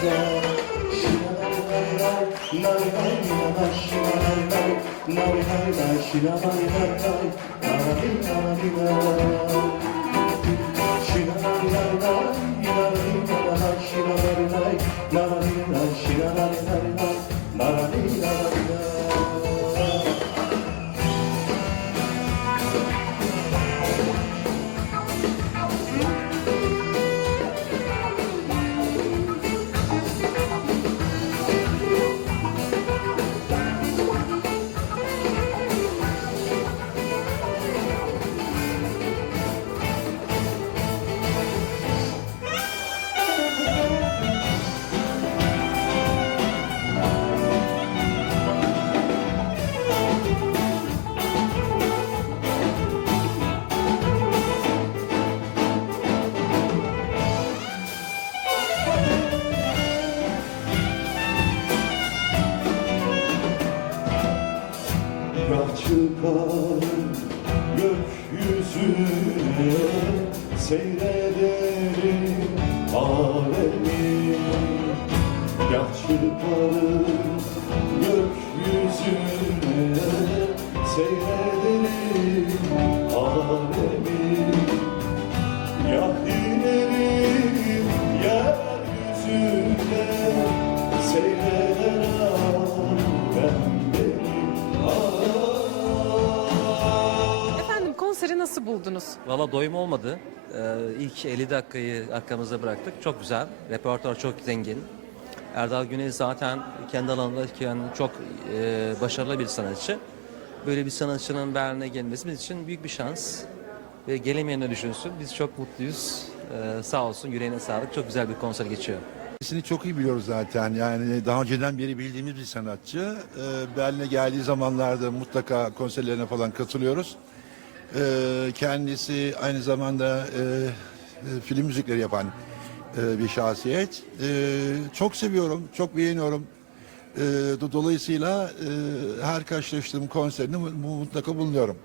Shira Shira Shira Shira Shira seyrederim alemi. Gah çıkarım gökyüzüne seyrederim nasıl buldunuz? Valla doyum olmadı. Ee, ilk 50 dakikayı arkamızda bıraktık. Çok güzel. Repertuar çok zengin. Erdal Güney zaten kendi alanındayken çok e, başarılı bir sanatçı. Böyle bir sanatçının Berlin'e gelmesi bizim için büyük bir şans. Ve gelemeyenler düşünsün. Biz çok mutluyuz. Ee, sağ olsun yüreğine sağlık. Çok güzel bir konser geçiyor. Kendisini çok iyi biliyoruz zaten. Yani daha önceden beri bildiğimiz bir sanatçı. Ee, Berlin'e geldiği zamanlarda mutlaka konserlerine falan katılıyoruz. Ee, kendisi aynı zamanda e, e, film müzikleri yapan e, bir şahsiyet. Ee, çok seviyorum, çok beğeniyorum. Do- dolayısıyla e, her karşılaştığım konserinde mu- mutlaka bulunuyorum.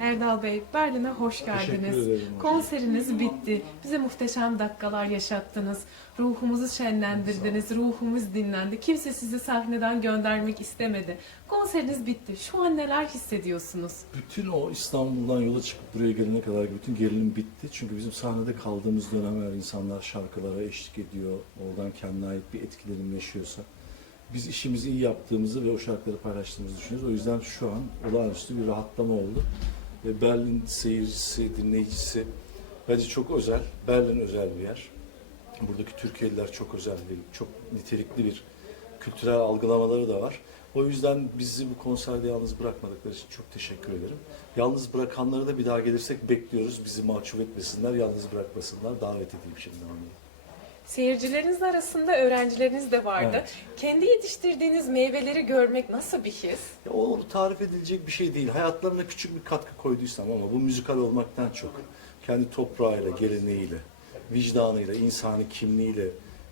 Erdal Bey, Berlin'e hoş geldiniz. Konseriniz bitti. Bize muhteşem dakikalar yaşattınız. Ruhumuzu şenlendirdiniz, ruhumuz dinlendi. Kimse sizi sahneden göndermek istemedi. Konseriniz bitti. Şu an neler hissediyorsunuz? Bütün o İstanbul'dan yola çıkıp buraya gelene kadar bütün gerilim bitti. Çünkü bizim sahnede kaldığımız dönemler insanlar şarkılara eşlik ediyor. Oradan kendine ait bir etkilerim yaşıyorsa. Biz işimizi iyi yaptığımızı ve o şarkıları paylaştığımızı düşünüyoruz. O yüzden şu an olağanüstü bir rahatlama oldu. Ve Berlin seyircisi, dinleyicisi bence çok özel. Berlin özel bir yer. Buradaki Türkiye'liler çok özel bir, çok nitelikli bir kültürel algılamaları da var. O yüzden bizi bu konserde yalnız bırakmadıkları için çok teşekkür ederim. Yalnız bırakanları da bir daha gelirsek bekliyoruz. Bizi mahcup etmesinler, yalnız bırakmasınlar. Davet edeyim şimdi onları. Seyircileriniz arasında öğrencileriniz de vardı. Evet. Kendi yetiştirdiğiniz meyveleri görmek nasıl bir his? Ya o tarif edilecek bir şey değil. Hayatlarına küçük bir katkı koyduysam ama bu müzikal olmaktan çok kendi toprağıyla, geleneğiyle, vicdanıyla, insani kimliğiyle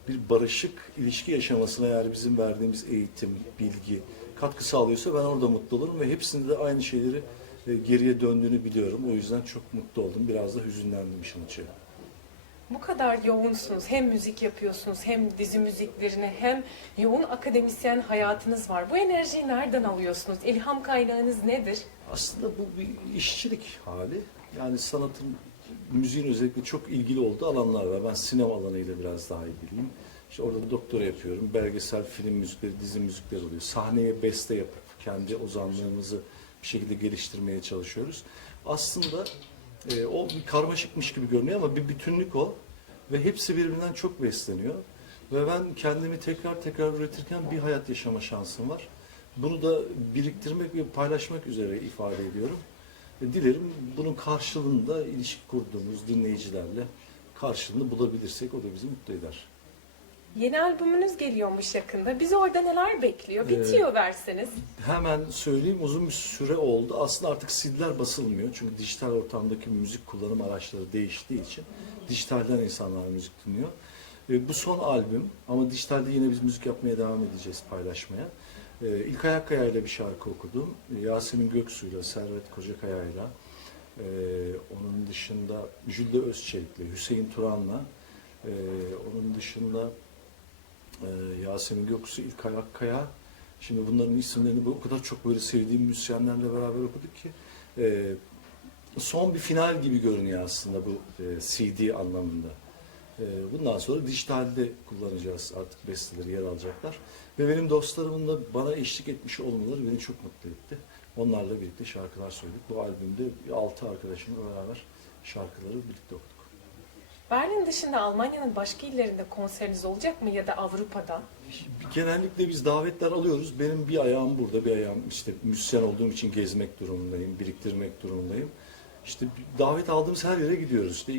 bir barışık ilişki yaşamasına eğer bizim verdiğimiz eğitim, bilgi katkı sağlıyorsa ben orada mutlu olurum ve hepsinde de aynı şeyleri e, geriye döndüğünü biliyorum. O yüzden çok mutlu oldum. Biraz da hüzünlendim işin açığı. Bu kadar yoğunsunuz. Hem müzik yapıyorsunuz, hem dizi müziklerini, hem yoğun akademisyen hayatınız var. Bu enerjiyi nereden alıyorsunuz? İlham kaynağınız nedir? Aslında bu bir işçilik hali. Yani sanatın, müziğin özellikle çok ilgili olduğu alanlar var. Ben sinema alanıyla biraz daha ilgiliyim. İşte orada doktora yapıyorum. Belgesel, film müzikleri, dizi müzikleri oluyor. Sahneye beste yapıp kendi ozanlığımızı bir şekilde geliştirmeye çalışıyoruz. Aslında e, o bir karmaşıkmış gibi görünüyor ama bir bütünlük o. Ve hepsi birbirinden çok besleniyor. Ve ben kendimi tekrar tekrar üretirken bir hayat yaşama şansım var. Bunu da biriktirmek ve paylaşmak üzere ifade ediyorum. E, Dilerim bunun karşılığında ilişki kurduğumuz dinleyicilerle karşılığını bulabilirsek o da bizi mutlu eder. Yeni albümünüz geliyormuş yakında. Bizi orada neler bekliyor? Bitiyor verseniz. Hemen söyleyeyim uzun bir süre oldu. Aslında artık CD'ler basılmıyor. Çünkü dijital ortamdaki müzik kullanım araçları değiştiği için dijitalden insanlar müzik dinliyor. E, bu son albüm ama dijitalde yine biz müzik yapmaya devam edeceğiz paylaşmaya. E, İlkay Akkaya ile bir şarkı okudum. E, Yasemin Göksu'yla, Servet Kocakaya'yla, e, onun dışında Jülde Özçelik'le, Hüseyin Turan'la, e, onun dışında e, Yasemin Göksu, İlkay Akkaya. Şimdi bunların isimlerini o kadar çok böyle sevdiğim müzisyenlerle beraber okuduk ki e, son bir final gibi görünüyor aslında bu e, CD anlamında. E, bundan sonra dijitalde kullanacağız artık besteleri yer alacaklar. Ve benim dostlarımın da bana eşlik etmiş olmaları beni çok mutlu etti. Onlarla birlikte şarkılar söyledik. Bu albümde altı arkadaşımla beraber şarkıları birlikte okuduk. Berlin dışında Almanya'nın başka illerinde konseriniz olacak mı ya da Avrupa'da? Genellikle biz davetler alıyoruz. Benim bir ayağım burada, bir ayağım işte müzisyen olduğum için gezmek durumundayım, biriktirmek durumundayım. İşte davet aldığımız her yere gidiyoruz. İşte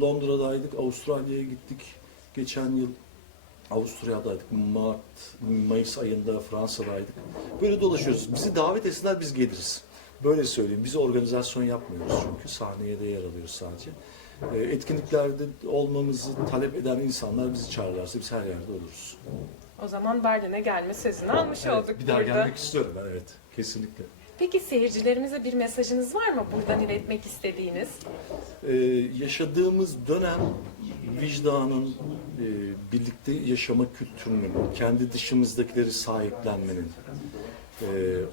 Londra'daydık, Avustralya'ya gittik. Geçen yıl Avusturya'daydık. Mart, Mayıs ayında Fransa'daydık. Böyle dolaşıyoruz. Bizi davet etsinler biz geliriz. Böyle söyleyeyim. Biz organizasyon yapmıyoruz çünkü sahneye de yer alıyoruz sadece. Ee, Etkinliklerde olmamızı talep eden insanlar bizi çağırırlarsa biz her yerde oluruz. O zaman Berlin'e gelme sözünü almış Evet, olduk bir daha burada. gelmek istiyorum ben evet. Kesinlikle. Peki seyircilerimize bir mesajınız var mı buradan iletmek istediğiniz? Ee, yaşadığımız dönem vicdanın, e, birlikte yaşama kültürünün, kendi dışımızdakileri sahiplenmenin, e,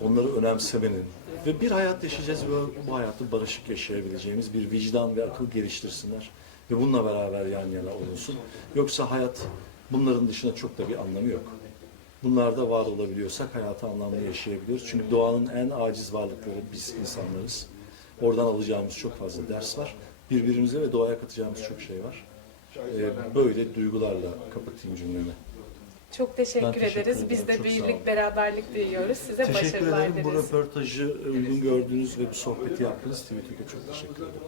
onları önemsemenin ve bir hayat yaşayacağız ve bu hayatı barışık yaşayabileceğimiz bir vicdan ve akıl geliştirsinler ve bununla beraber yan yana olunsun. Yoksa hayat bunların dışında çok da bir anlamı yok. Bunlarda var olabiliyorsak hayatı anlamlı yaşayabiliyoruz. Çünkü doğanın en aciz varlıkları biz insanlarız. Oradan alacağımız çok fazla ders var. Birbirimize ve doğaya katacağımız çok şey var. Ee, böyle duygularla kapatayım cümlemi. Çok teşekkür, teşekkür ederiz. ederim, Biz de çok birlik, beraberlik duyuyoruz. Size Teşekkür başarılar ederim bu dileriz. röportajı uygun gördüğünüz ve bu sohbeti yaptığınız TVTürk'e çok teşekkür ederim.